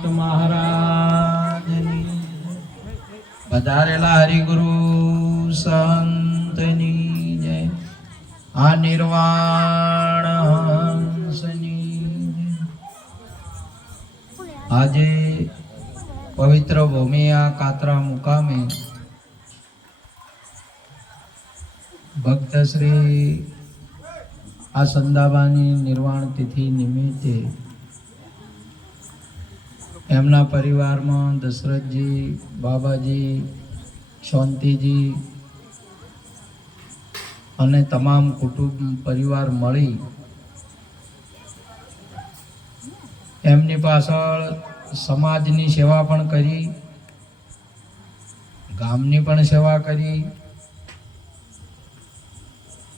ભટ્ટ મહારાજની વધારેલા હરિગુરુ સંતની જય. આ નિર્વાણ હંસની જય. આજે પવિત્ર ભૂમિ આ કાતરા મુકામે ભક્ત શ્રી આ સંદાબાની નિર્વાણ તિથિ નિમિત્તે એમના પરિવારમાં દશરથજી, બાબાજી, શાંતિજી અને તમામ કુટુંબ પરિવાર મળી એમની પાછળ સમાજની સેવા પણ કરી, ગામની પણ સેવા કરી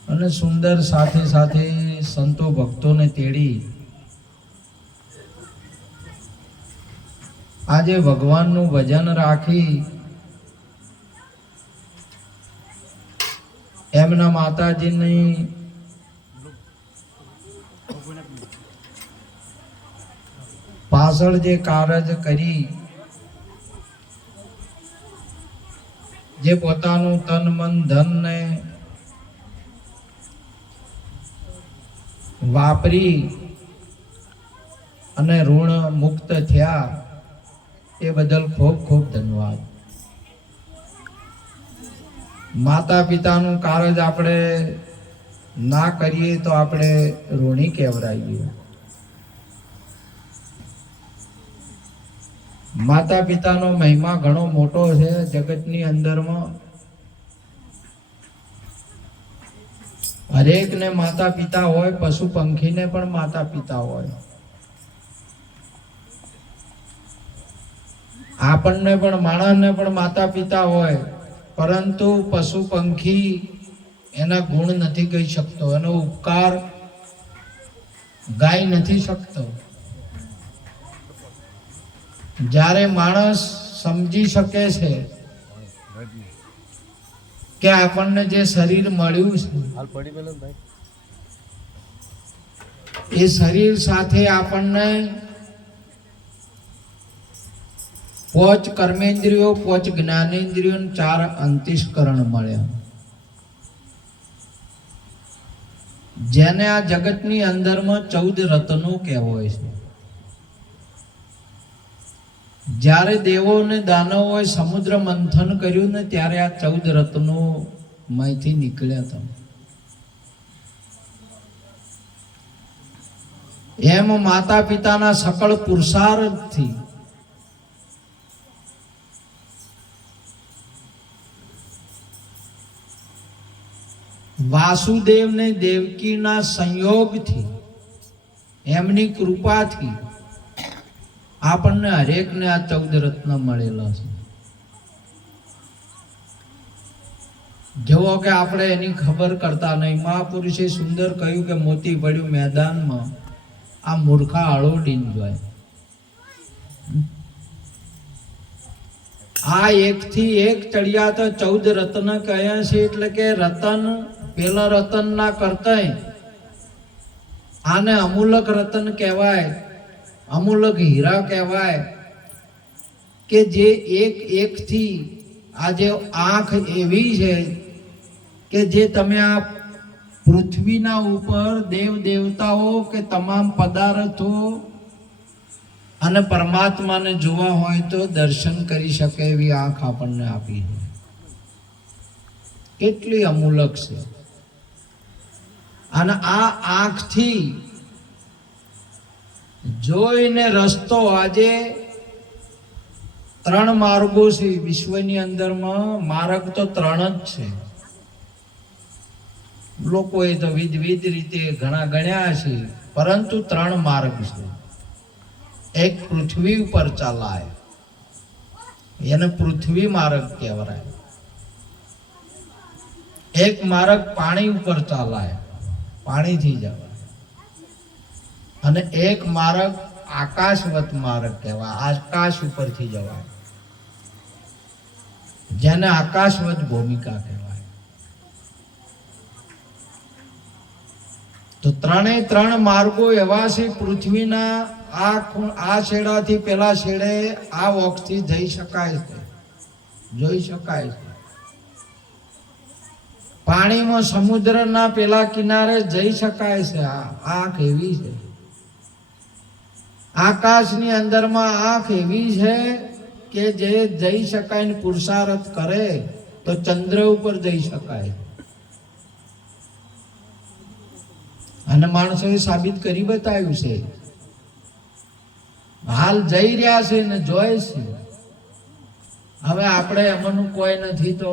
અને સુંદર સાથે સાથે સંતો ભક્તોને તેડી આજે ભગવાનનું ભજન રાખી એમના માતાજીની પાછળ જે કારજ કરી, જે પોતાનું તન મન ધન ને વાપરી અને ઋણ મુક્ત થયા એ બદલ ખૂબ ખૂબ ધન્યવાદ. માતા પિતાનું કારજ આપણે ના કરીએ તો આપણે ઋણી કહેવરાઈએ. માતા પિતાનો મહિમા ઘણો મોટો છે જગતની અંદરમાં. હરેકને માતા પિતા હોય, પશુ પંખીને પણ માતા પિતા હોય, આપણને પણ માણસને પણ માતા પિતા હોય, પરંતુ પશુ પંખી એના ગુણ નથી કહી શકતો, એનો ઉપકાર ગાઈ નથી શકતો. જ્યારે માણસ સમજી શકે છે કે આપણને જે શરીર મળ્યું છે એ શરીર સાથે આપણને 5 કર્મેન્દ્રિયો, 5 જ્ઞાનેન્દ્રિયો, 4 અંતઃકરણ મળ્યા, જેને આ જગતની અંદરમાં 14 રત્નો કહેવાય છે. જ્યારે દેવો ને દાનવોએ સમુદ્ર મંથન કર્યું ને ત્યારે આ 14 રત્નો માંથી નીકળ્યા હતા. એમ માતા પિતાના સકળ પુરુષાર્થથી વાસુદેવ ને દેવકીના સંયોગથી, એમની કૃપાથી આપણને હરેકને આ 14 રત્ન મળેલા છે. જેવો કે આપણે એની ખબર કરતા નહીં. મહાપુરુષે સુંદર કહ્યું કે મોતી પડ્યું મેદાનમાં, આ મૂર્ખા હળોડીને જોય. આ 1 થી 1 ચડિયા તો 14 રત્ન કહ્યા છે. એટલે કે રતન, પેલા રતન ના કરતા આને અમૂલક રતન કહેવાય, અમૂલક હીરા કહેવાય. કે જે 1 થી આજે આંખ એવી છે કે જે તમે આ પૃથ્વીના ઉપર દેવ દેવતાઓ કે તમામ પદાર્થો અને પરમાત્માને જોવા હોય તો દર્શન કરી શકે એવી આંખ આપણને આપી છે. કેટલી અમૂલક છે. અને આ આંખથી જોઈને રસ્તો, આજે 3 માર્ગો છે વિશ્વની અંદરમાં. માર્ગ તો 3 જ છે. લોકોએ તો વિવિધ રીતે ઘણા ગણ્યા છે, પરંતુ 3 માર્ગ છે. એક પૃથ્વી ઉપર ચાલાય, એને પૃથ્વી માર્ગ કહેવાય. એક માર્ગ પાણી ઉપર ચાલાય, પાણીથી જવાય. અને એક માર્ગ આકાશવત માર્ગ કહેવાય, આકાશ ઉપરથી જવાય, જેને આકાશવત ભૂમિકા કહેવાય. તો 3 માર્ગો એવા છે પૃથ્વીના આ છેડાથી પેલા છેડે આ વોકથી જઈ શકાય છે, જોઈ શકાય છે. પાણીમાં સમુદ્રના પેલા કિનારે જઈ શકાય છે. આંખ એવી છે. આકાશની અંદરમાં આંખ એવી છે કે જે જઈ શકાય ને પુરુષાર્થ કરે તો ચંદ્ર ઉપર જઈ શકાય. અને માણસોએ સાબિત કરી બતાવ્યું છે. હાલ જઈ રહ્યા છે ને જોઈ છે. હવે આપણે એમાંનું કોઈ નથી તો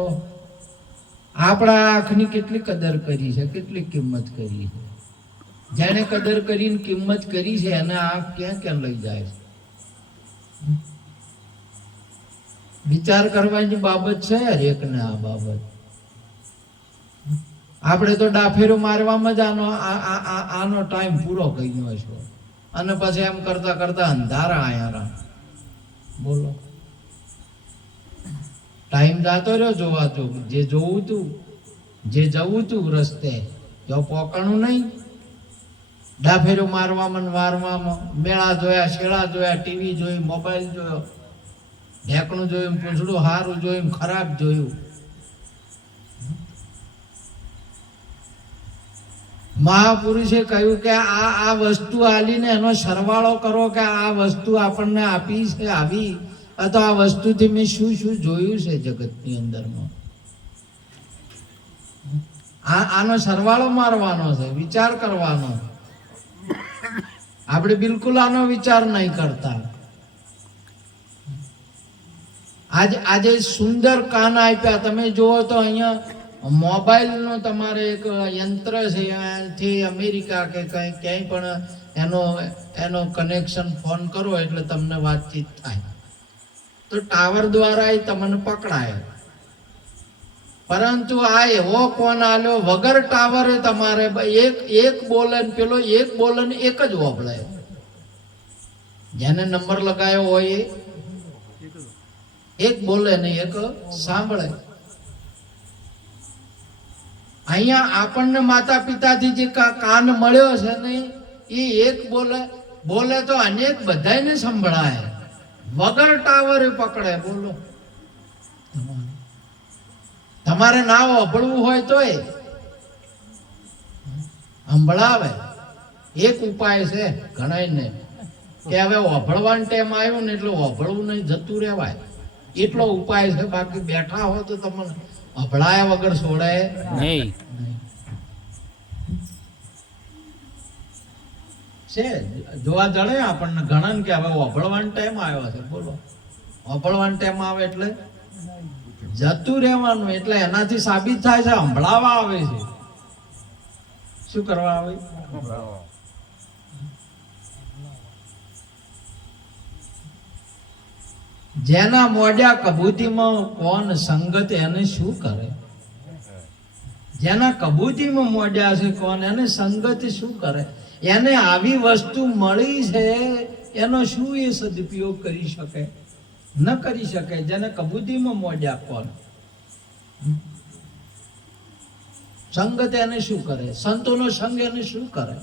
આપણા આંખની કેટલી કદર કરી છે, કેટલી કિંમત કરી છે. જેને કદર કરીને કિંમત કરી છે એને આંખ ક્યાં ક્યાં લઈ જાય છે. વિચાર કરવાની બાબત છે હરેકને આ બાબત. આપણે તો ડાફેરો મારવામાં જ આનો ટાઈમ પૂરો થઈ ગયો છે. અને પછી એમ કરતા કરતા અંધારા આયા. બોલો, ટાઈમ જાતો રહ્યો જોવા તો. જે જોવું તું, જે જવું તું રસ્તે જો પોકણું નહીં. ડાફેરો મારવામાં મેળા જોયા, શેળા જોયા, ટીવી જોઈ, મોબાઈલ જોયો, ઢેકણું જોયું, પૂંછડું સારું જોયું, ખરાબ જોયું. મહાપુરુષે કહ્યું કે આ વસ્તુ આલીને એનો સરવાળો કરો કે આ વસ્તુ આપણને આપી છે આવી, અથવા આ વસ્તુથી મેં શું શું જોયું છે જગતની અંદરમાં. આનો સરવાળો મારવાનો છે, વિચાર કરવાનો. આપણે બિલકુલ આનો વિચાર નહીં કરતા. આજે સુંદર કાન આપ્યા. તમે જુઓ તો અહીંયા મોબાઈલનો તમારે એક યંત્ર છે, એથી અમેરિકા કે કઈ ક્યાંય પણ એનો કનેક્શન ફોન કરો એટલે તમને વાતચીત થાય. તો ટાવર દ્વારા એ તમને પકડાય. પરંતુ આ એવો ફોન આલ્યો વગર ટાવરે તમારે એક બોલે ને પેલો એક બોલે ને એક જ વપડે. જેને નંબર લગાવ્યો હોય એ એક બોલે ને એક સાંભળે. અહીંયા આપણને માતા પિતાથી જે કાન મળ્યો છે ને એ એક બોલે તો અનેક બધાને સંભળાય, વગર ટાવરે પકડે. બોલો, તમારે ના સાંભળવું હોય તો સંભળાવે. એક ઉપાય છે ઘણાને કે હવે સાંભળવાનો ટાઈમ આવ્યો ને એટલે સાંભળવું નહીં, જતું રહેવાય. એટલો ઉપાય છે. બાકી બેઠા હો તો તમને અભળાયા વગર છોડાય નહીં. છે જોવા જડે આપણને ઘણા કે હવે અભળવાનો ટાઈમ આવ્યો છે. બોલો, અભળવાનો ટાઈમ આવે એટલે જતું રહેવાનું. એટલે એનાથી સાબિત થાય છે સંભળાવા આવે છે. શું કરવા આવે? જેના મોઢા કબૂતીમાં કોણ સંગત એને શું કરે? જેના કબૂતીમાં મોઢા છે કોણ એને સંગત શું કરે? એને આવી વસ્તુ મળી છે એનો શું એ સદુપયોગ કરી શકે? ન કરી શકે. જેને કબૂતીમાં મોઢા કોણ સંગત એને શું કરે? સંતોનો સંગ એને શું કરે?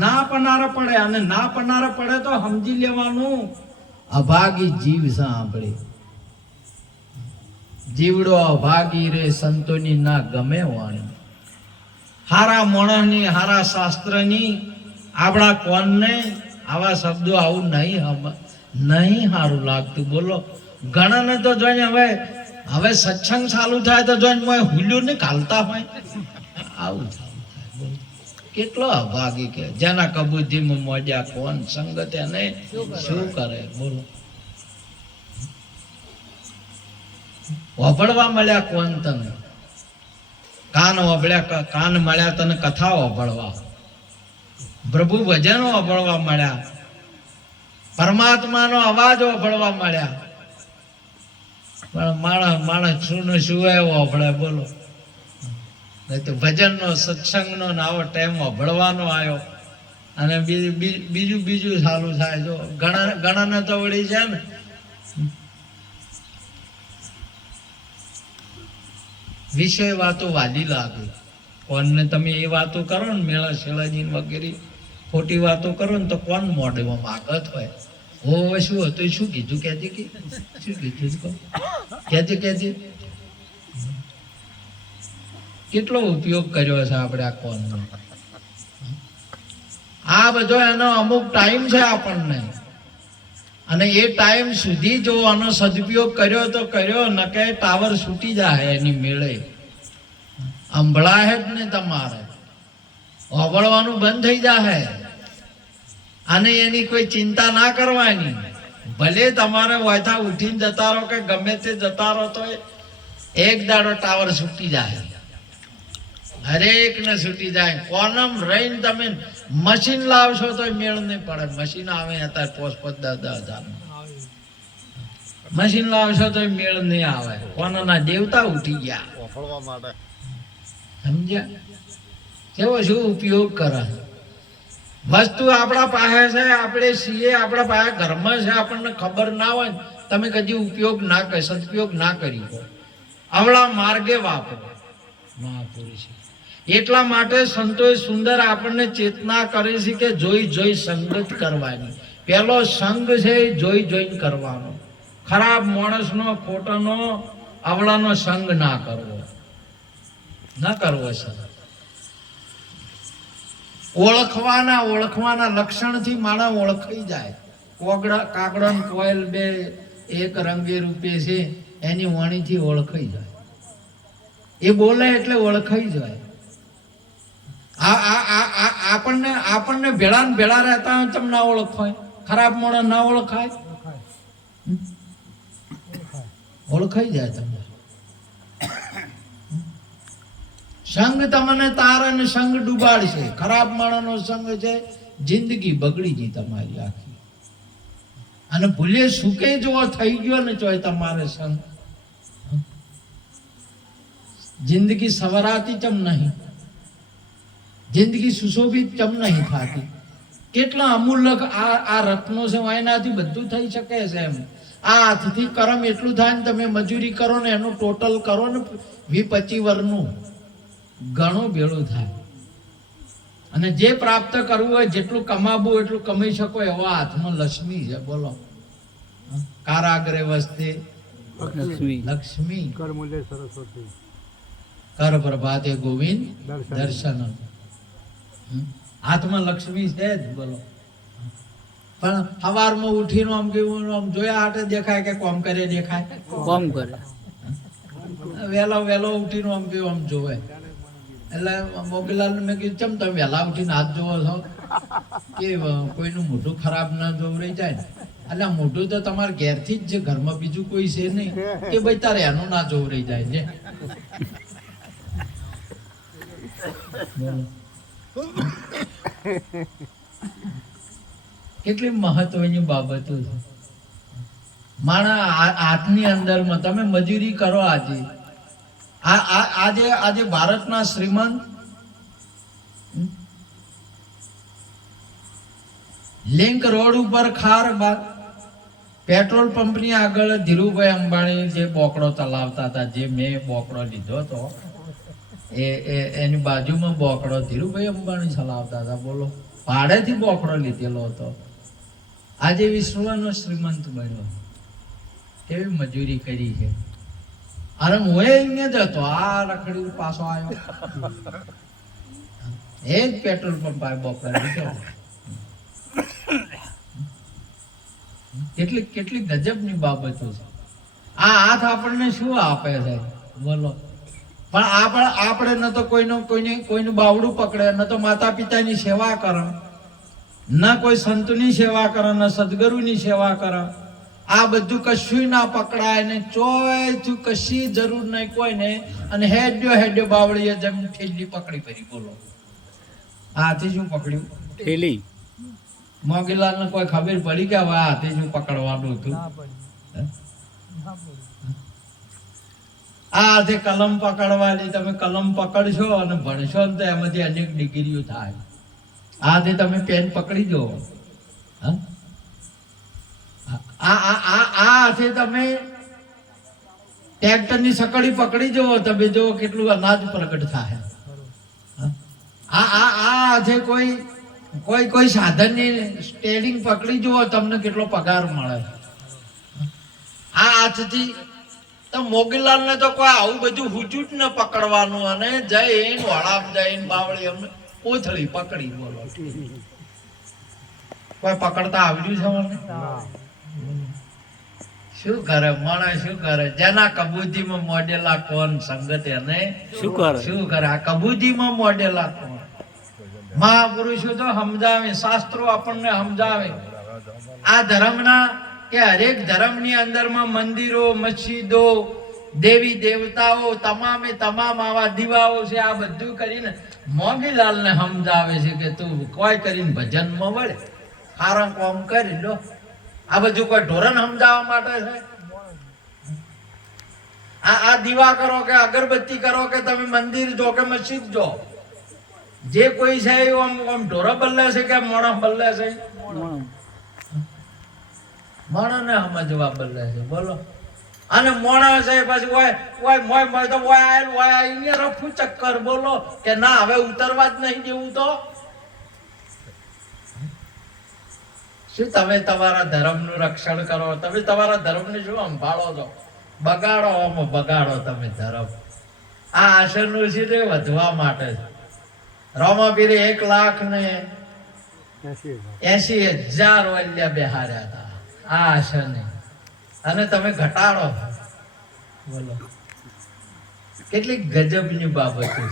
ના પનારા પડે. અને ના પનારા પડે તો સમજી લેવાનું અભાગી જીવ સાંભળે. જીવડો અભાગી રે સંતોની ના ગમે વાણી. હારા મોણસની, હારા શાસ્ત્રની આપણા કોણને આવા શબ્દો આવું નહીં સારું લાગતું. બોલો, ઘણાને તો જોઈને હવે સત્સંગ ચાલુ થાય તો જોઈને હુલ્યું ને કાલતા હોય આવું થાય. કેટલો અભાગી કે જેના કબૂતીમાં મોઢા કોણ સંગત એને શું કરે? બોલો, વભળવા મળ્યા કોણ તને? કાન વભળ્યા, કાન મળ્યા તને કથા વભળવા, પ્રભુ ભજનો વભળવા મળ્યા, પરમાત્માનો અવાજ વભળવા મળ્યા. પણ માણસ શું ને શું એવો વભળે? બોલો, તો ભજનનો, સત્સંગનો આવો ટાઈમ વભળવાનો આવ્યો અને બીજું ચાલુ થાય. જો ઘણાને તો વળી છે ને વિષય વાતો વાલી લાગે. કોણને તમે એ વાતો કરો ને મેળા શેળાજી વગેરે ખોટી વાતો કરો ને તો કોણ મોઢમાં માગત હોય. ઓ શું હતું શું કીધું કેજે કે શું કીધું કેજે કેટલો ઉપયોગ કર્યો છે આપણે આ કોનનો. આ બધો એનો અમુક ટાઈમ છે આપણને, અને એ ટાઈમ સુધી જો આનો સદુપયોગ કર્યો તો કર્યો, ન કે ટાવર છૂટી જાય એની મેળે. અંભળાય જ ને તમારે ઓબળવાનું બંધ થઈ જાય, અને એની કોઈ ચિંતા ના કરવાની. ભલે તમારે વાયથા ઉઠીને જતા રહો કે ગમે તે જતા રહો તો એક દાડો ટાવર છૂટી જાય, હરેક ને છૂટી જાય. કોનમ રહીને તમે મશીન લાવશો તો મેળ નહીં પડે. મશીન આવે અત્યારે 5,000 મશીન લાવશો તો મેળ નહીં આવે. કોના દેવતા ઉઠી ગયા, સમજ્યા? કેવો શું ઉપયોગ કરે વસ્તુ આપણા પાસે છે, આપણે છીએ, આપણા પાસે ઘરમાં છે, આપણને ખબર ના હોય તમે કદી ઉપયોગ ના કરી, સદુપયોગ ના કરી હોય. આવડા માર્ગે વાપરો મહાપુરુષ. એટલા માટે સંતોએ સુંદર આપણને ચેતના કરી છે કે જોઈ જોઈ સંગત કરવાની. પેલો સંગ છે એ જોઈ જોઈને કરવાનો. ખરાબ માણસનો, ખોટાનો, આવડાનો સંગ ના કરવો છે. ઓળખવાના લક્ષણથી માણસ ઓળખાઈ જાય. કાગડો ને કોયલ બે એક રંગે રૂપે છે, એની વાણીથી ઓળખાઈ જાય. એ બોલે એટલે ઓળખાઈ જાય. આપણને ભેળા ને ભેળા રહેતા હોય તમે ના ઓળખાય. ખરાબ માણસ ના ઓળખાય, ઓળખાઈ જાય તમને. સંગ તમને તાર અને સંગ ડૂબાડશે. ખરાબ માણસનો સંગ છે, જિંદગી બગડી ગઈ તમારી આખી. અને ભૂલે સુકે જો થઈ ગયો ને તો તમારે સંગ, જિંદગી સવરાતી ચમ નહીં, જિંદગી સુશોભિત ચમ નહીં થતી. કેટલા અમૂલ્ય આ રત્નો છે, એનાથી બધું થઈ શકે છે. એમ આ હાથથી કરમ એટલું થાય ને તમે મજૂરી કરો ને એનું ટોટલ કરો ને 20-25 વર્ષનું ઘણું ભેળું થાય. અને જે પ્રાપ્ત કરવું હોય, જેટલું કમાવવું એટલું કમાઈ શકો એવા હાથમાં લક્ષ્મી છે. બોલો, કારાગ્રે વસ્તે લક્ષ્મી, કર પ્રભાતે ગોવિંદ દર્શન. હાથમાં લક્ષ્મી છે જ. બોલો, પણ સવારમાં ઉઠીને આમ કેવું આમ જોયા હાટે દેખાય કે કોમ કરે દેખાય, કોમ કરે. વેલો ઉઠીને આમ કેવું આમ જોવે. એટલે મોગીલાલ મેં કીધું ચમ તમે વહેલા ઉઠીને હાથ જોવો છો કે કોઈનું મોઢું ખરાબ ના જોવરાઈ જાય ને. એટલે મોઢું તો તમારે ઘેરથી જ છે, ઘરમાં બીજું કોઈ છે નહીં કે ભાઈ તારે એનું ના જોવરાઈ જાય છે. કેટલી મહત્વની બાબતો છે. માણા હાથની અંદરમાં તમે મજૂરી કરો. આજે ભારતના શ્રીમંત લિંક રોડ ઉપર ખાર પેટ્રોલ પંપની આગળ ધીરુભાઈ અંબાણી જે બોકડો ચલાવતા હતા, જે મેં બોકડો લીધો હતો એની બાજુમાં બોકડો ધીરુભાઈ અંબાણી ચલાવતા હતા. બોલો, ભાડેથી બોકડો લીધેલો હતો. આજે વિશ્વનો શ્રીમંત બન્યો. કેવી મજૂરી કરી છે. અરે હું અહીંયા જ હતો, આ રખડી પાછો આવ્યો. એ જ પેટ્રોલ પંપ આ બોકડો લીધો. કેટલી ગજબની બાબતો છે. આ હાથ આપણને શું આપે છે બોલો? પણ આપણે ન તો કોઈનું બાવડું પકડે, ન તો માતા પિતાની સેવા કરે, ન કોઈ સંતની સેવા કરે, ન સદગુરુની સેવા કરે. આ બધું કશું ના પકડાય ને ચોયથી કશી જરૂર નહીં કોઈને. અને હેડ્યો બાવળીએ જેમ ઠેલી પકડી કરી. બોલો, હાથી શું પકડ્યું? ઠેલી. મોગીલાલ ને કોઈ ખબર પડી કે હવે હાથે શું પકડવાનું હતું? આ હાથે કલમ પકડવાની. તમે કલમ પકડશો અને ભણશો ને તો એમાંથી અનેક ડિગ્રીઓ થાય. આ હાથે તમે પેન પકડી દો, આ હાથે તમે ટ્રેક્ટરની સકડી પકડી જુઓ, તમે જો કેટલું અનાજ પ્રગટ થાય. આ હાથે કોઈ કોઈ સાધનની સ્ટેરિંગ પકડી જુઓ, તમને કેટલો પગાર મળે. આ હાથથી તો મોગીલાલને તો કોઈ આવું બધું હુજું જ ન પકડવાનું, અને જઈને વડામ જઈને બાવળી અમને કોથળી પકડી. બોલો કોઈ પકડતા આવડ્યું છે મને? શું કરે માણસ, શું કરે? જેના કબૂતીમાં મોડેલા કોણ સંગત એને શું કરે? આ કબૂતીમાં મોડેલા કોણ? મહાપુરુષો તો સમજાવે, શાસ્ત્રો આપણને સમજાવે આ ધર્મના, કે હરેક ધર્મની અંદરમાં મંદિરો, મસ્જિદો, દેવી દેવતાઓ, તમામે તમામ આવા દીવાઓ છે. આ બધું કરીને મોગીલાલને સમજાવે છે કે તું કોઈ કરીને ભજનમાં વળે, સારા કામ કરી લો. આ બધું કોઈ ઢોરણ સમજાવવા માટે છે? આ દીવા કરો કે અગરબત્તી કરો કે તમે મંદિર જો કે મસ્જિદ જો, જે કોઈ છે આમ ઢોરા બદલે છે કે મોણા બદલે છે? મોણાને સમજવા બદલે છે. બોલો. અને મોણા છે પછી ઓય તો આવીને રફું ચક્કર. બોલો કે ના હવે ઉતરવા જ નહીં દેવું. તો શું તમે તમારા ધર્મનું રક્ષણ કરો? તમે તમારા ધર્મને શું સંભાળો છો? બગાડો, આમાં બગાડો તમે ધર્મ. આ આશ્રમનું છે તે વધવા માટે છે. રોમાપીરે 1,80,000 વલ્યા બેહાર્યા હતા આ આશ્રમને, અને તમે ઘટાડો. બોલો કેટલી ગજબની બાબત છે.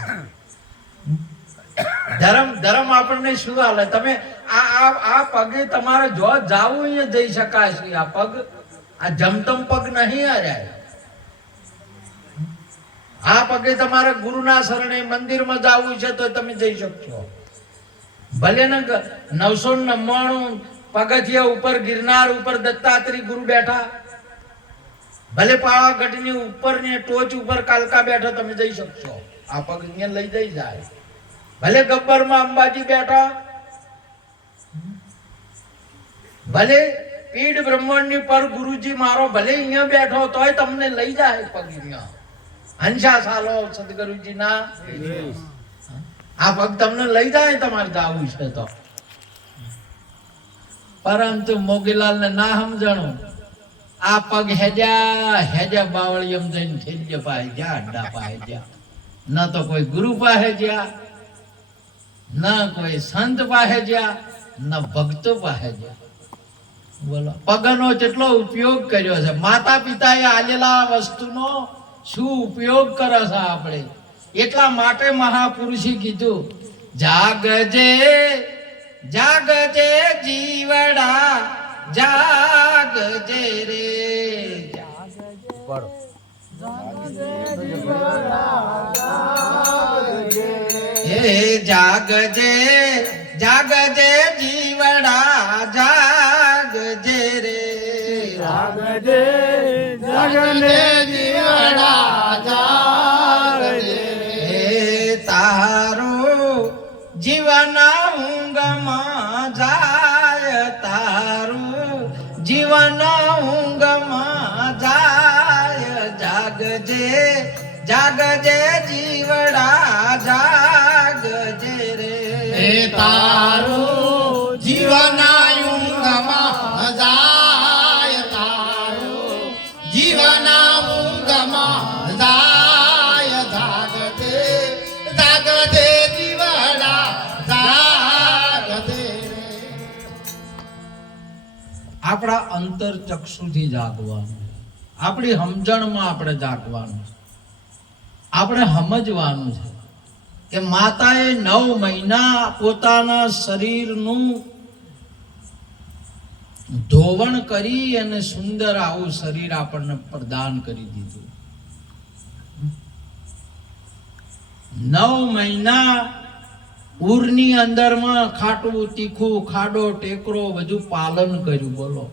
ધર્મ આપણને શું હાલે? તમે આ પગે તમારે જો જાવું અહીંયા જઈ શકાય છે. આ પગ, આ જમતમ પગ નહીં હાર્યા. આ પગે તમારે ગુરુના શરણે મંદિરમાં જવું છે તો તમે જઈ શકશો. ભલે ને 999 પગથિયા ઉપર ગિરનાર ઉપર દત્તાત્રેય ગુરુ બેઠા, ભલે પાવાગઢની ઉપરની ટોચ ઉપર કાલકા બેઠા, તમે જઈ શકશો. આ પગ અહીંયા લઈ જઈ જાય. ભલે ગબ્બરમાં અંબાજી બેઠા, ભલે પીડ બ્રહ્માંડની પર ગુરુજી મારો ભલે અહીંયા બેઠો તોય તમને લઈ જાય પગ. અહીંયા હંસા સાલો સદગુરુજીના આ પગ તમને લઈ જાય તમારે જાવું છે તો. પરંતુ મોગીલાલને ના સમજણું. આ પગ હેજા બાવળીયમ જઈને થેલ્ય પાસે જ્યાં અડ્ડા પાસે જ્યાં, ન તો કોઈ ગુરુ પાસે જ્યાં, ન કોઈ સંત પાસે જ્યાં, ન ભક્તો પાસે જ્યાં. બોલો પગનો કેટલો ઉપયોગ કર્યો છે. માતા પિતાએ આલેલા વસ્તુનો શું ઉપયોગ કરે છે આપણે? એટલા માટે મહાપુરુષે કીધું, જાગજે જાગજે જીવડા જાગજે રે. હે જાગજે જાગજે જીવડા જાગજે રે. જાગજે જાગજે જીવડા જાગજે. હે તારું જીવન ઊંઘમાં જાય, તારું જીવન ઊંઘમાં જાય. જાગજે જાગજે જીવડા જાગજે રે. હે તારું જીવન ઊંઘમાં જાય, તારું જીવન ઊંઘમાં જાય. જાગજે જાગજે જીવડા જાગજે. આપણા અંતર ચક્ષુથી જાગવાનું, આપણી સમજણમાં આપણે જાગવાનું, આપણે સમજવાનું છે કે માતાએ 9 મહિના પોતાના શરીરનું ધોવણ કરી અને સુંદર આવું શરીર આપણને પ્રદાન કરી દીધું. 9 મહિના ઉરની અંદરમાં ખાટું તીખું, ખાડો ટેકરો બધું પાલન કર્યું. બોલો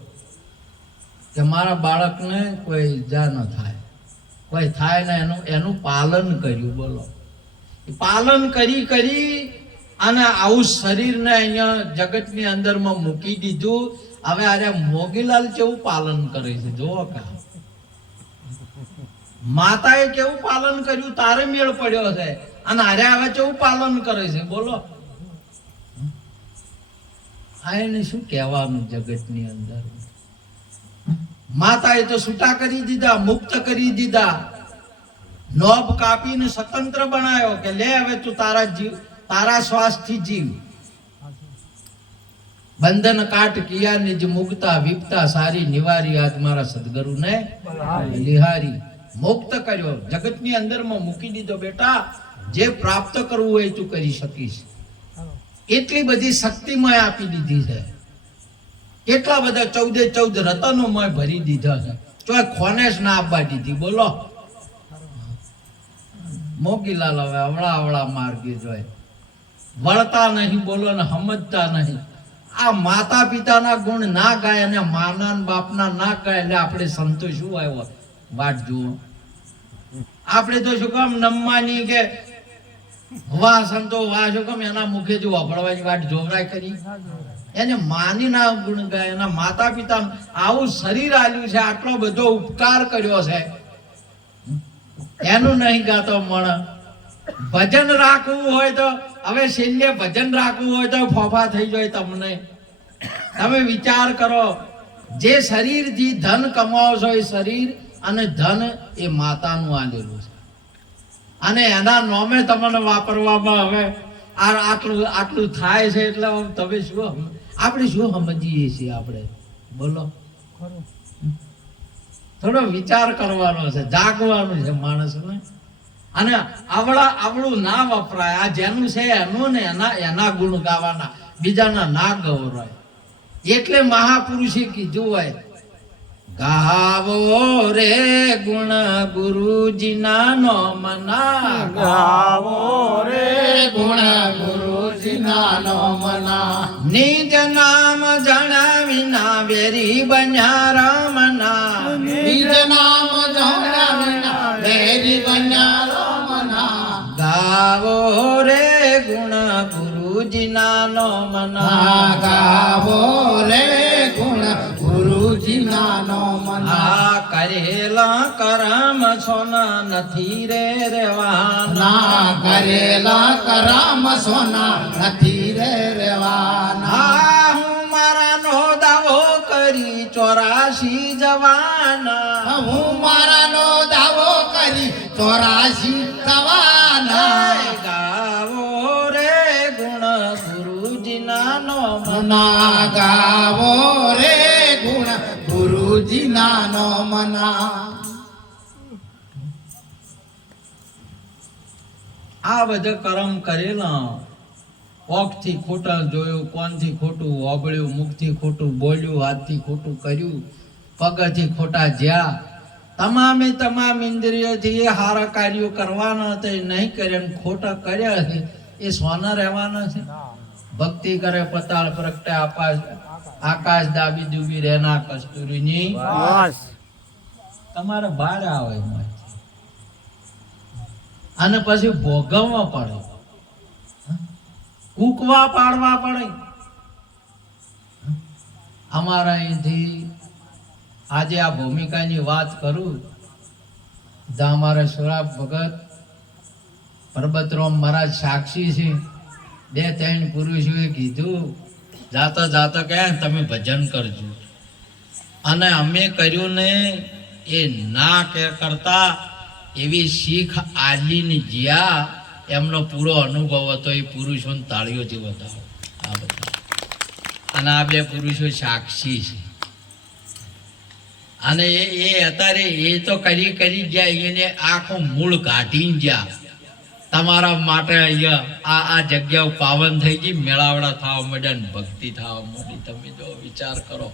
કે મારા બાળકને કોઈ ઈજા ન થાય, કોઈ થાય ને એનું પાલન કર્યું. બોલો પાલન કરી અને આવું શરીરને અહીંયા જગતની અંદરમાં મૂકી દીધું. હવે આરે મોગીલાલ કેવું પાલન કરે છે જોવો. કા માતાએ કેવું પાલન કર્યું તારે મેળ પડ્યો છે, અને આરે હવે કેવું પાલન કરે છે. બોલો આ એને શું કહેવાનું જગતની અંદર? માતાએ તો છૂટા કરી દીધા, મુક્ત કરી દીધા, નોબ કાપીને સ્વતંત્ર બનાવ્યો કે લે હવે તું તારા શ્વાસથી જીવ. બંધન કાટ કિયા નિજ મુક્તા, વિપતા સારી નિવારી. આજ મારા સદગુરુને લિહારી મુક્ત કર્યો, જગતની અંદરમાં મૂકી દીધો. બેટા, જે પ્રાપ્ત કરવું હોય તું કરી શકીશ. એટલી બધી શક્તિમય આપી દીધી છે. કેટલા બધા 14 રતનોમય ભરી દીધા છે. તો ખોનેશ ના આપવા દીધી. બોલો મોગીલાલ હવે અવળા માર્ગે જોય, વળતા નહીં, બોલો ને સમજતા નહીં. આ માતા પિતાના ગુણ ના ગાય અને માના બાપના ના ગાય એટલે આપણે સંતોષ શું આવ્યો? વાટ જુઓ. આપણે તો શું કામ નમવાની કે વાહ સંતો વાહ શું કામ એના મુખે જો વપડવાની વાટ જોવરાય કરી? એને માની ના ગુણ ગાય, એના માતા પિતા આવું શરીર આલ્યું છે, આટલો બધો ઉપકાર કર્યો છે, એનું નહીં ગાતો મણ. ભજન રાખવું હોય તો હવે છેલ્લે ભજન રાખવું હોય તો ફોફા થઈ જાય તમને. તમે વિચાર કરો, જે શરીરથી ધન કમાવો છો એ શરીર અને ધન એ માતાનું આલેલું છે, અને એના નોમે તમને વાપરવામાં હવે આટલું થાય છે. એટલે તમે શું આપણે શું સમજીએ છીએ? આપણે બોલો, થોડો વિચાર કરવાનો છે, જાગવાનું છે માણસને. અને આવડું ના વપરાય. આ જેનું છે એનું ને એના ગુણ ગાવાના, બીજાના ના ગૌરાય. એટલે મહાપુરુષે કીધું હોય, ગાવો રે ગુણ ગુરુજીના નોમના, ગાવો રે ગુણ ગુરુજીના નોમના. નિજ નામ જણાવીના વેરી બન્યા રામના, નિજ નામ જણાવીના વેરી બન્યા રામના. ગાવો રે ગુણ ગુરુજીના નોમના, ગાવો રે ગુણ ગુરુજીના નોમના. આ કરેલા કરમ સોના નથી રે રેવાના, કરેલા કરમ સોના નથી રે રેવાના. આ હું મારાનો દાવો કરી 84 જવાના, હું મારાનો દાવો કરી 84 જવાના. ગાવો રે ગુણ ગુરુજીના નોમના, ના ગાવો રે ગુણ ગુરુજીના નોમના. આ બધા કર્મ કરેલા, ઓખથી ખોટા જોયું, કોનથી ખોટું હોબળ્યું, મુખથી ખોટું બોલ્યું, હાથથી ખોટું કર્યું, પગથી ખોટા જ્યાં, તમામ ઇન્દ્રિયોથી એ સારા કાર્યો કરવાના હતા એ નહીં કર્યા, અને ખોટા કર્યા છે એ સોના રહેવાના છે. ભક્તિ કરે પતાળ પ્રગટે આકાશ દાબી દુબી રહેના કસ્તુરીની. તમારે બહાર આવે એમાં. અને પછી ભોગવવા પડે, કૂકવા પાડવા પડે. અમારા અહીંથી આજે આ ભૂમિકાની વાત કરું તો અમારા સુરાબ ભગત પરબતરામ મહારાજ સાક્ષી છે. 2-3 પુરુષોએ કીધું જાતો કે તમે ભજન કરજો, અને અમે કર્યું ને એ ના કરતા એવી શીખ આલીને જ્યાં એમનો પૂરો અનુભવ હતો એ પુરુષોને તાળીઓથી બતાવો. આ બધા અને આ 2 પુરુષો સાક્ષી છે. અને એ અત્યારે એ તો કરી જાય, એને આખો મૂળ કાઢીને જ્યાં તમારા માટે અહીંયા આ જગ્યાઓ પાવન થઈ ગઈ, મેળાવડા થવા માંડ્યા ને ભક્તિ થવા માંડી. તમે જો વિચાર કરો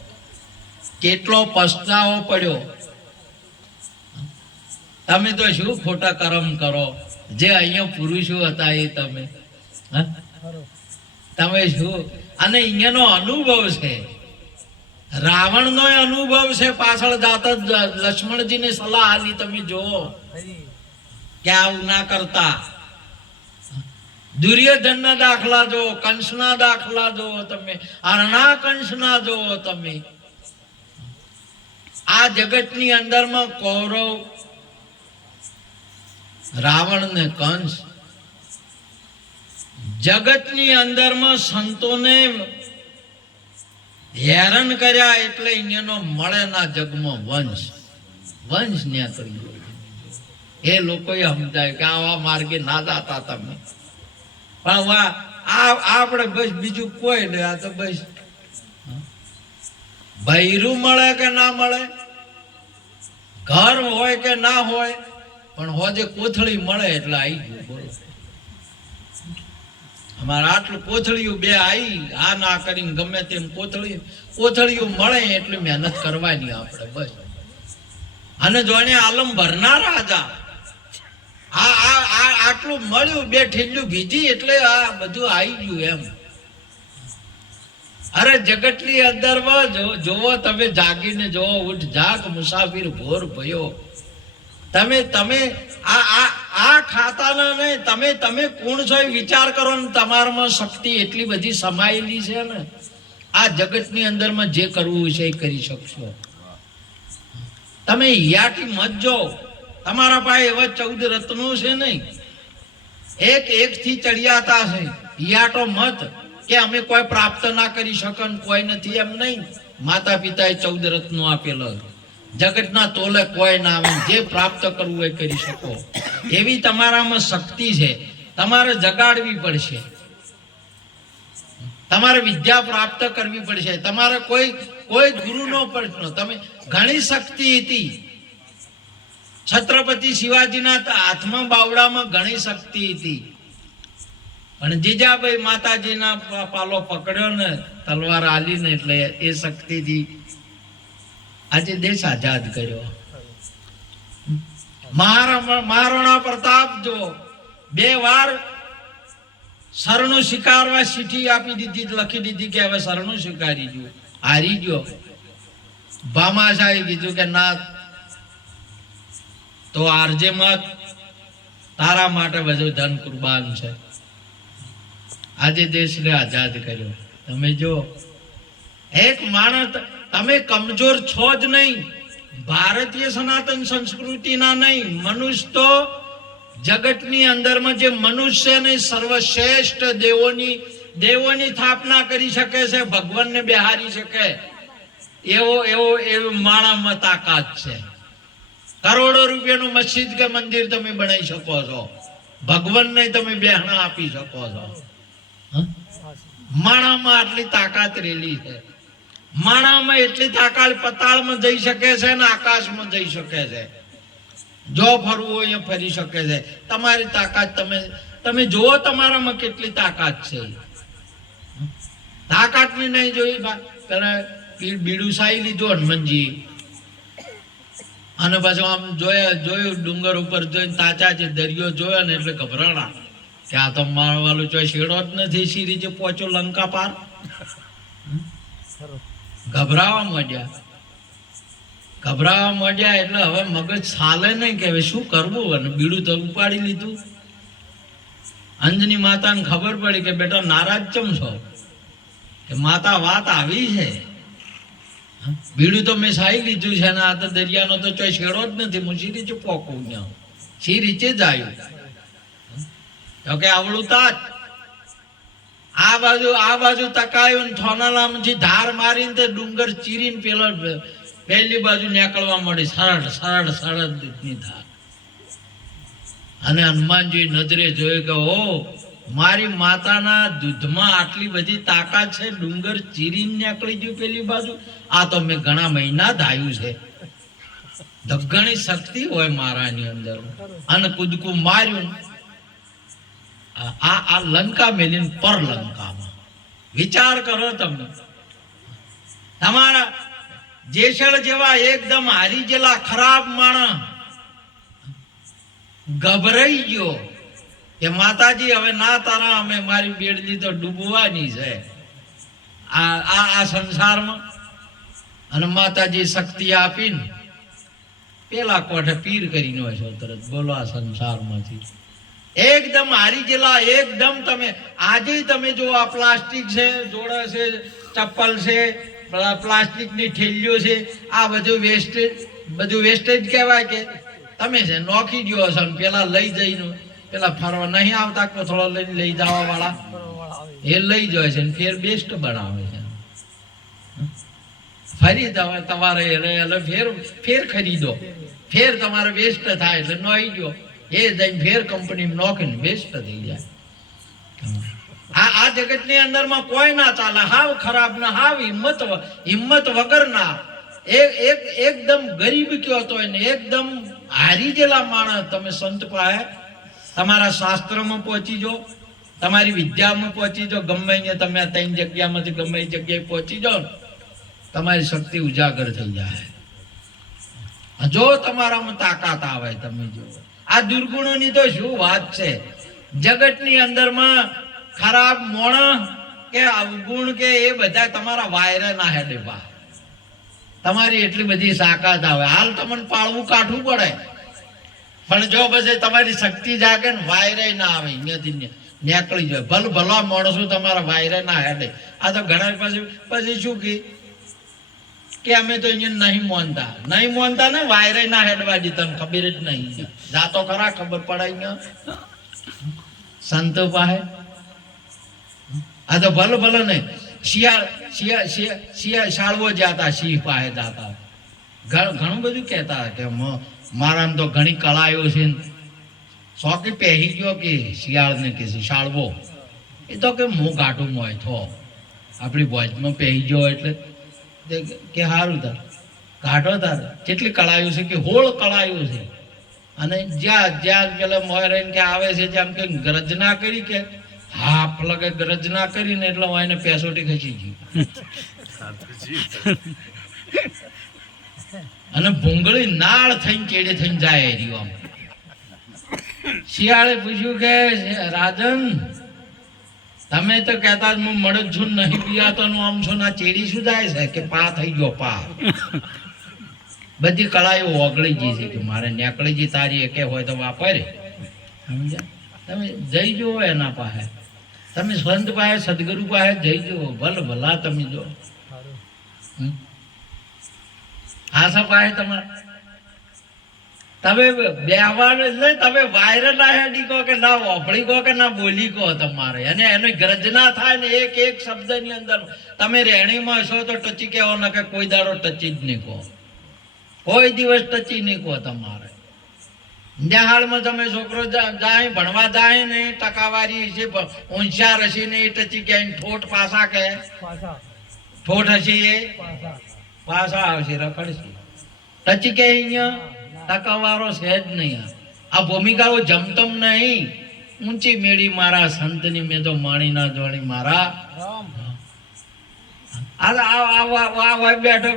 કેટલો પસ્તાવો પડ્યો. તમે તો શું ખોટા કર્મ કરો, જે અહીંયા પુરુષો હતા એ તમે શું. અને અહીંયાનો અનુભવ છે, રાવણનો અનુભવ છે. પાછળ જાતા લક્ષ્મણજીને સલાહ આલી, તમે જુઓ કે આવું ના કરતા. દુર્યોધનના દાખલા જો, કંસના દાખલા જો, તમે અરણા કંસના જો. તમે આ જગતની અંદરમાં કૌરવ, રાવણ ને કંસ, જગતની અંદરમાં સંતોને હેરાન કર્યા એટલે એનો મળે ના જગમાં વંશ ન્યા કરી ગયો. એ લોકોએ સમજાય કે આવા માર્ગે ના જાતા તમે, પણ વાહ આપણે બસ બીજું કોઈ નહીં. આ તો બસ બૈરું મળે કે ના મળે, ઘર હોય કે ના હોય, પણ હોજે કોથળી મળે એટલે આવી ગયું. બોલો, અમારે આટલું કોથળીઓ બે આવી, આ ના કરીને ગમે તેમ કોથળીઓ મળે એટલે મહેનત કરવાની આપણે બસ. અને જોને આલમ ભરનાર રાજા આટલું મળ્યું, બે ઠેલ્યું ભીજી એટલે આ બધું આવી ગયું એમ. અરે જગતની અંદર જોવો તમે, જાગીને જોવો, ઉઠ જાગ મુસાફિર ભોર ભયો. તમે આ ખાતાના નહીં, તમે કોણ છો એ વિચાર કરો ને તમારામાં શક્તિ એટલી બધી સમાયેલી છે ને, આ જગતની અંદરમાં જે કરવું છે એ કરી શકશો. તમે યાટી મત જો, તમારા પાસે એવા 14 રત્નો છે નહીં, એક થી ચડિયાતા છે. યાટો મત કે અમે કોઈ પ્રાપ્ત ના કરી શકન, કોઈ નથી એમ નહીં. માતા પિતાએ 14 રત્નો આપેલો, જગતના તોલે કોઈ ના આવે. જે પ્રાપ્ત કરવું એ કરી શકો એવી તમારામાં શક્તિ છે. તમારે જગાડવી પડશે, તમારે વિદ્યા પ્રાપ્ત કરવી પડશે. તમારે કોઈ ગુરુનો પ્રશ્ન, તમે ઘણી શક્તિ હતી. છત્રપતિ શિવાજીના હાથમાં બાવડામાં ઘણી શક્તિ હતી, પણ જીજાભાઈ માતાજીના પાલો પકડ્યો ને, તલવાર આલી ને, એટલે એ શક્તિથી આજે દેશ આઝાદ કર્યો. મહારાણા પ્રતાપ જો 2 વાર શરણું સ્વીકારવા ચીઠી આપી દીધી, લખી દીધી કે હવે શરણું સ્વીકારી ગયો, હારી ગયો. ભામાશાહે કીધું કે ના, તો આરજે મત, તારા માટે બધું ધન કુરબાન છે. આજે દેશને આઝાદ કર્યો. તમે જો એક માણસ, તમે કમજોર છો જ નહીં, ભારતીય સનાતન સંસ્કૃતિના નહીં, મનુષ્ય તો જગતની અંદરમાં જે મનુષ્ય ને સર્વશ્રેષ્ઠ દેવોની સ્થાપના કરી શકે છે, ભગવાનને બેહારી શકે એવો માણામાં તાકાત છે. કરોડો રૂપિયાનું મસ્જિદ કે મંદિર તમે બનાવી શકો છો, ભગવાનને તમે બેહણા આપી શકો છો. માણામાં આટલી તાકાત રેલી છે. માણામાં એટલી તાકાત પતાળમાં જઈ શકે છે ને આકાશમાં જઈ શકે છે. જો ફરવું હોય ફરી શકે છે. તમારી તાકાત તમે જુઓ તમારામાં કેટલી તાકાત છે. તાકાત ની નહીં જોઈ, પેલા બીડું સાઈ લીધું હનુમાનજી, અને પાછું આમ જોયું ડુંગર ઉપર જોઈને તાચા છે, દરિયો જોયો ને એટલે ગભરાણા કે આ તો મારવાલું ચોય શેડો જ નથી, સીરી જે પહોંચ્યો લંકા પાર. ગભરાવા માંડ્યા એટલે હવે મગજ ચાલે નહીં કે હવે શું કરવું. અને બીડું તો ઉપાડી લીધું. અંજની માતાને ખબર પડી કે બેટા નારાજ ચમ છો, કે માતા વાત આવી છે, બીડું તો મેં સાઈ લીધું છે ને આ તો દરિયાનો તો ચોય શેડો જ નથી, હું સી રીતે પોકું ને સી રીતે જ આવ્યું. તો કે આવડું તાજ આ બાજુ તકાયું ને થોનાલામાંથી ધાર મારીને તે ડુંગર ચીરીને પહેલી બાજુ નીકળવા મળી, સરળ ની ધાર. અને હનુમાનજી નજરે જોયું કે ઓ, મારી માતાના દૂધમાં આટલી બધી તાકાત છે, ડુંગર ચીરીને નીકળી ગયું પેલી બાજુ. આ તો મેં ઘણા મહિના ધાયું છે. ઘણી શક્તિ હોય મારાની અંદર. અને કૂદકું માર્યું, આ લંકા મેલીને પર લંકામાં. વિચાર કરો તમે, તમારા જેસલ જેવા એકદમ હારી ગયેલા ખરાબ માણસ ગભરાઈ ગયો કે માતાજી હવે ના તારા, અમે મારી બેડલી તો ડૂબવાની છે આ સંસારમાં. અને માતાજી શક્તિ આપીને પેલા કોઠે પીર કરીને હોય છો તરત. બોલો, આ સંસારમાંથી એકદમ હારી ગયેલા. એકદમ તમે આજે તમે જો આ પ્લાસ્ટિક છે, જોડા છે, ચપ્પલ છે, પ્લાસ્ટિકની થેલીઓ છે, આ બધું વેસ્ટેજ કહેવાય. કે તમે છે નોખી ગયો હશો ને પેલા લઈ જઈને, પેલા ફરવા નહીં આવતા કોથળો લઈને લઈ જવા વાળા એ લઈ જાય છે ને ફેર બેસ્ટ બનાવે છે. ફરી તમારે એટલે ફેર ખરીદો, ફેર તમારે વેસ્ટ થાય એટલે નોઈ ગયો એ જઈને ફેર કંપનીમાં નોખીને વેસ્ટ થઈ જાય. આ જગતની અંદરમાં કોઈ ના ચાલે, હાવ ખરાબ ના, હાવ હિંમત વગરના, એકદમ ગરીબ કયો તો એને એકદમ હારી ગયેલા માણસ તમે સંત પાસે તમારા શાસ્ત્રમાં પહોંચી જાઓ, તમારી વિદ્યામાં પહોંચી જાઓ, ગમે અહીંયા તમે આ 3 જગ્યામાંથી ગમે એ જગ્યાએ પહોંચી જાઓ ને તમારી શક્તિ ઉજાગર થઈ જાય. જો તમારામાં તાકાત આવે તમે જો આ દુર્ગુણોની તો શું વાત છે. જગતની અંદરમાં ખરાબ મોણ કે અવગુણ કે એ બધા તમારા વાયરે ના હેડે બા. તમારી એટલી બધી તાકાત આવે, હાલ તમને પાળવું કાઢવું પડે, પણ જો પછી તમારી શક્તિ જાગે ને વાયરે ના આવે, અહીંયાથી નીકળી જાય. ભલા માણસો તમારા વાયરે ના હેડે. આ તો ઘણા પછી શું કે અમે તો અહીંયા નહીં મોનતા ને વાયરે ના હેડવા દી, તમને ખબર જ નહીં. જાતો ખરા ખબર પડે અહીંયા સંતો પાસે. આ તો ભલે ને શાળવો જાતા, સિંહ પાસે જાતા, ઘણું બધું કહેતા કે મારામાં તો ઘણી કળાયો છે. શોખી પહેરી ગયો કે શિયાળ ને કે શાળવો, એ તો કે મું ગાંઠું મોય થો આપણી ભોજમાં પહેરી ગયો એટલે કે સારું તાર કાઢો તાર કેટલી કળાયું છે કે હોળ કળાયું છે. અને જ્યાં પેલા મોય રહીને કે આવે છે જેમ કે ગરજના કરી કે હાફ લગે ગરજના કરીને એટલે હું એને પેસોટી ખસી ગઈ અને ભૂંગળી નાળ થઈને ચેડે થઈને જાય રહ્યો. આમ શિયાળે પૂછ્યું કે રાજન તમે તો કહેતા હું મળદ છું નહીં પીયાતો નું આમ છો ના ચેડી શું જાય છે કે પા થઈ ગયો પા. બધી કળાઓ ઓગળી ગઈ છે કે મારે નીકળી ગઈ તારી એકે હોય તો વાપરે. સમજ્યા? તમે જઈ જુઓ એના પાસે, તમે સંત પાસે સદગુરુ પાસે જઈ જુઓ, ભલા તમે જો આશા પાસે તમારે તમે બેહવાનું જ નહીં, તમે વાયરલ ના હેડી કહો કે ના ઓફળી કહો કે ના બોલી કહો તમારે, અને એની ગર્જના થાય ને એક શબ્દ ની અંદર તમે રેણીમાં છો તો ટચી કહેવો ને કે કોઈ દાડો ટચી જ નહીં કહો, કોઈ દિવસ ટચી નહીં કહો તમારે. નિહાળમાં તમે છોકરો જાય ભણવા જાય ને ટકાવારી છે હોશિયાર હશે ને એ ટચી કે ઠોઠ પાસા કે ઠોઠ હશે એ પાસા આવશે રખડશે. ટચી કે અહીંયા ટકાવારો છે જ નહીં. આ ભૂમિકાઓ જમતમ નહીં, ઊંચી મેળી મારા સંતની મેં તો માણી ના જોણી મારા. બેઠો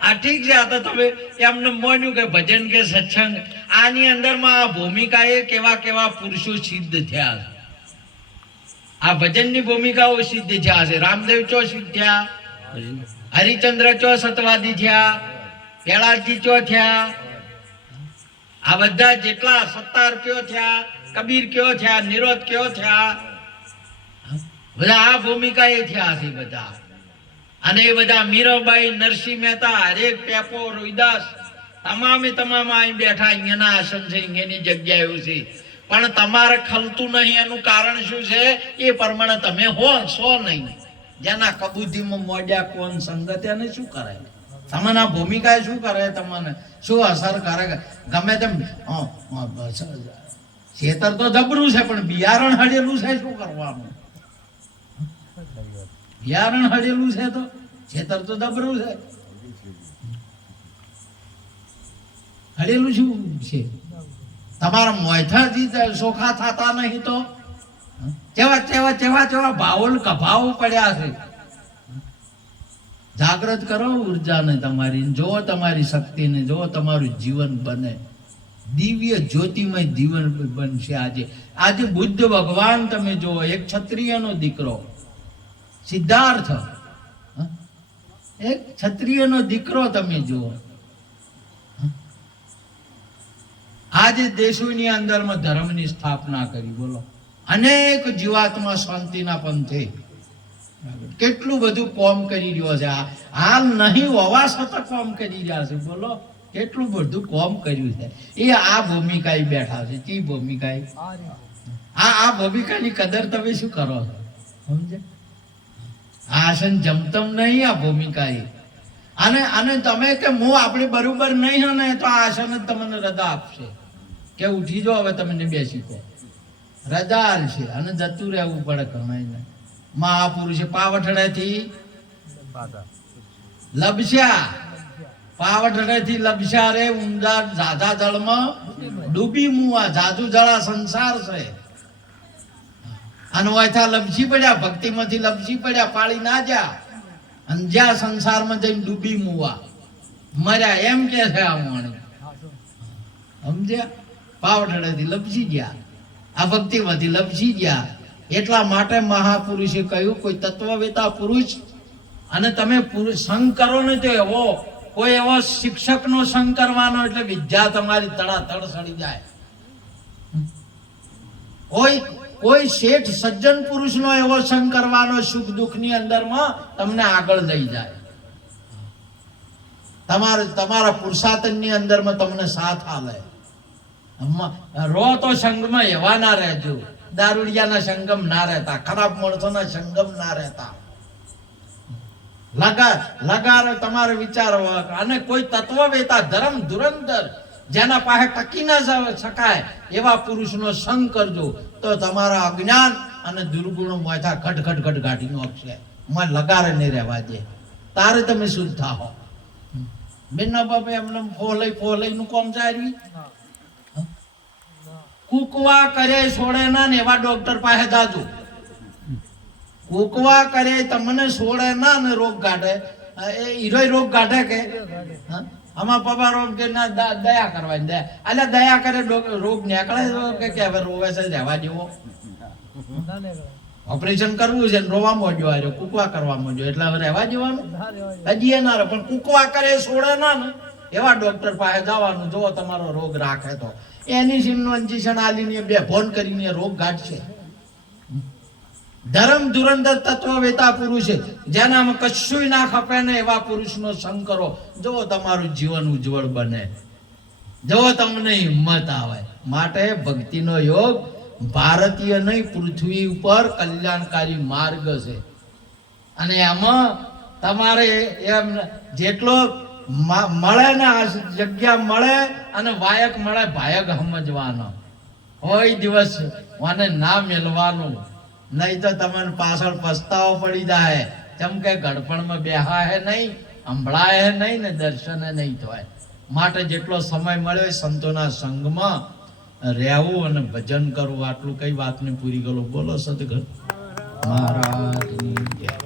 આ ઠીક છે, આ તો તમે એમને માન્યું કે ભજન કે સત્સંગ, આની અંદરમાં આ ભૂમિકા એ કેવા પુરુષો સિદ્ધ થયા છે. આ ભજનની ભૂમિકાઓ સિદ્ધ થયા છે. રામદેવ ચો સિદ્ધ થયા, હરિચંદ્ર ચો સતવાદી થયા, કેળાજી ચો થયા, આ બધા જેટલા સત્તાર કયો થયા, કબીર કયો થયા, નિરોધ કયો થયા, બધા આ ભૂમિકા એ થયા છે બધા. અને એ બધા મીરાબાઈ, નરસિંહ મહેતા, હરેક પેપો, રોહિદાસ તમામ અહીં બેઠા, અહીંયાના આસન છે, અહીંયાની જગ્યા એવું છે. પણ તમારે ખલતું નહીં એનું કારણ શું છે એ પ્રમાણે તમે છો નહીં. જેના કબૂધીમાં મોડ્યા કોણ સંગત એને શું કરે, તમને આ ભૂમિકા શું કરે, તમને શું અસર કરે. ગમે તેમ ખેતર તો જબરું છે પણ બિયારણ હળેલું છે, શું કરવાનું? બિયારણ હળેલું છે તો ખેતર તો જબરું છે, હળેલું શું છે? તમારા મોયથાથી સોખા થતા નહીં તો કેવા ભાવોલ કભાવો પડ્યા છે. જાગૃત કરો ઉર્જાને તમારી, જો તમારી શક્તિને, જો તમારું જીવન બને દિવ્ય જ્યોતિમય જીવન બનશે. આજે બુદ્ધ ભગવાન તમે જુઓ, એક ક્ષત્રિયનો દીકરો સિદ્ધાર્થ, એક ક્ષત્રિયનો દીકરો તમે જુઓ. આજે દેશોની અંદરમાં ધર્મની સ્થાપના કરી, બોલો અનેક જીવાત્મા શાંતિના પંથે કેટલું બધું કોમ કરી રહ્યો છે. હાલ નહીં હોવા છતાં કોમ કરી રહ્યા છે, બોલો કેટલું બધું કોમ કર્યું છે. એ આ ભૂમિકા બેઠા છે. તી ભૂમિકા આ ભૂમિકાની કદર તમે શું કરો છો? સમજે? આસન જમતમ નહીં આ ભૂમિકા એ. અને તમે કે હું આપણી બરોબર નહીં હો ને તો આ આસન જ તમને રજા આપશે કે ઉઠી જાઓ હવે તમને બેસી કહો, રજા આલશે અને જતું રહેવું પડે ઘણાને. મહાપુરુષે પાવઠડેથી લબસ્યા, પાવઠડેથી લબસ્યા રે ઊંડા ઝાઝા જળમાં ડૂબી મુવા. ઝાઝુ જળા સંસાર છે અને વાયથા લપસી પડ્યા, ભક્તિમાંથી લપસી પડ્યા, પાળી ના જા અને જ્યાં સંસારમાં જઈને ડૂબી મુવા મર્યા એમ કે છે આ વાણી. સમજ્યા? પાવઠડેથી લપસી ગયા, આ ભક્તિમાંથી લપસી ગયા. એટલા માટે મહાપુરુષે કહ્યું કોઈ તત્વવેતા પુરુષ અને તમે સંગ કરો ને તો એવો કોઈ એવો શિક્ષકનો સંગ કરવાનો એટલે વિદ્યા તમારી તડાતડ સડી જાય. કોઈ શેઠ સજ્જન પુરુષનો એવો સંગ કરવાનો સુખ દુઃખની અંદરમાં તમને આગળ લઈ જાય. તમારા પુરુષાર્થની અંદરમાં તમને સાથ આલે. રો તો સંગમાં એવા ના રહેજો, દારૂડિયાના સંગમ ના રહેતા, ખરાબ માણસોના સંગમ ના રહેતા. લગાર તમારે વિચાર અને કોઈ તત્વવેતા ધર્મ ધુરંધર જેના પાસે ટકી ના શકાય એવા પુરુષનો સંગ કરજો તો તમારા અજ્ઞાન અને દુર્ગુણો મોથા ઘટ ગાડી નાખશે. મને લગારે નહીં રહેવા દે, તારે તમે શુદ્ધ થાઓ. બેના બાપે એમને ફોલઈ નું કોમ ચાલ્યું. કુકવા કરે છોડે ના ને એવા ડોક્ટર પાસે જાજો. કુકવા કરે તમને છોડે ના ને રોગ કાઢે, એ હીરોય રોગ કાઢે કે આમાં પપ્પા રોગ કે ના દયા કરવાની દયા અલ્યા દયા કરે રોગ નીકળે કે હવે રોવે છે રહેવા દેવો. ઓપરેશન કરવું છે ને રોવા માંડ્યો આવ્યો, કુકવા કરવા માંડ્યો એટલે હવે રહેવા દેવાનું હજી એ ના રહે. પણ કુકવા કરે છોડે ના ને એવા ડોક્ટર પાસે જવાનું. જો તમારો રોગ રાખે તો એની સીમનું ઇન્જેક્શન આલીને બે ફોન કરીને રોગ ગાઢશે. ધર્મ ધુરંધર તત્વવેતા પુરુષ જેનામાં કશું ના ખપે ને એવા પુરુષનો સંગ કરો. જો તમારું જીવન ઉજ્જવળ બને, જો તમને હિંમત આવે. માટે ભક્તિનો યોગ ભારતીય નહીં પૃથ્વી ઉપર કલ્યાણકારી માર્ગ છે. અને એમાં તમારે એમ જેટલો મળે ને આ જગ્યા મળે અને વાયક મળે ભાયક સમજવાનો. કોઈ દિવસ મને ના મેળવાનું નહીં તો તમને પાછળ પસ્તાવો પડી જાય. જેમ કે ગડપણમાં બેહા હે નહીં, સંભળાય હે નહીં ને દર્શને નહીં થાય. માટે જેટલો સમય મળ્યો સંતોના સંગમાં રહેવું અને ભજન કરવું. આટલું કઈ વાતને પૂરી કરો. બોલો સદગુરુ મહારાજની જય.